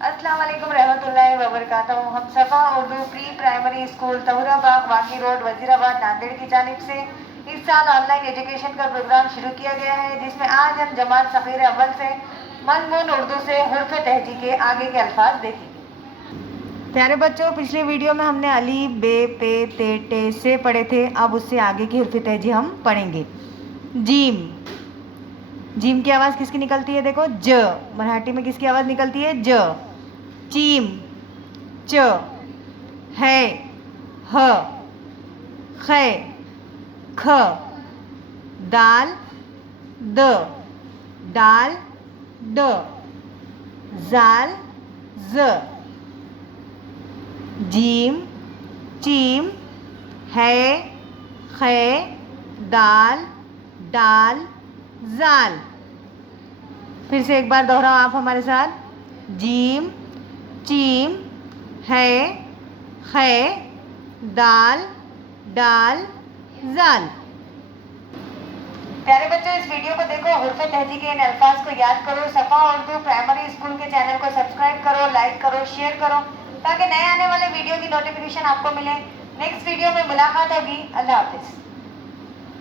अस्सलाम वालेकुम रहमतुल्लाहि व बरकातहू। हम सफ़ा Urdu pre primary school Tahurabagh वाकी रोड वजीराबाद नांदेड़ की जानिब से इस साल ऑनलाइन एजुकेशन का प्रोग्राम शुरू किया गया है, जिसमें आज हम जमात सफ़ीर अव्वल से मनमून उर्दू से हुर्फ तहजी के आगे के अल्फाज देखेंगे। प्यारे बच्चों, पिछले वीडियो में हमने अली बे पे ते टे से पढ़े थे। अब उससे आगे की हुर्फ तहजी हम पढ़ेंगे। जीम, जीम की आवाज़ किसकी निकलती है? देखो, ज। मराठी में किसकी आवाज़ निकलती है? ज। चीम, च। है, ह। खे, ख। दाल, द। दाल, ड। जाल, ज। जीम, चीम, है, खे, दाल, डाल, जाल। फिर से एक बार दोहराओ आप हमारे साथ। जीम, चीम, है, खे, दाल, डाल, जाल। प्यारे बच्चों, इस वीडियो को देखो, हुर्फ तहजी के इन अल्फाज को याद करो। सफ़ा उर्दू प्राइमरी स्कूल के चैनल को सब्सक्राइब करो, लाइक करो, शेयर करो, ताकि नए आने वाले वीडियो की नोटिफिकेशन आपको मिले। नेक्स्ट वीडियो में मुलाकात होगी। अल्लाह हाफिज़।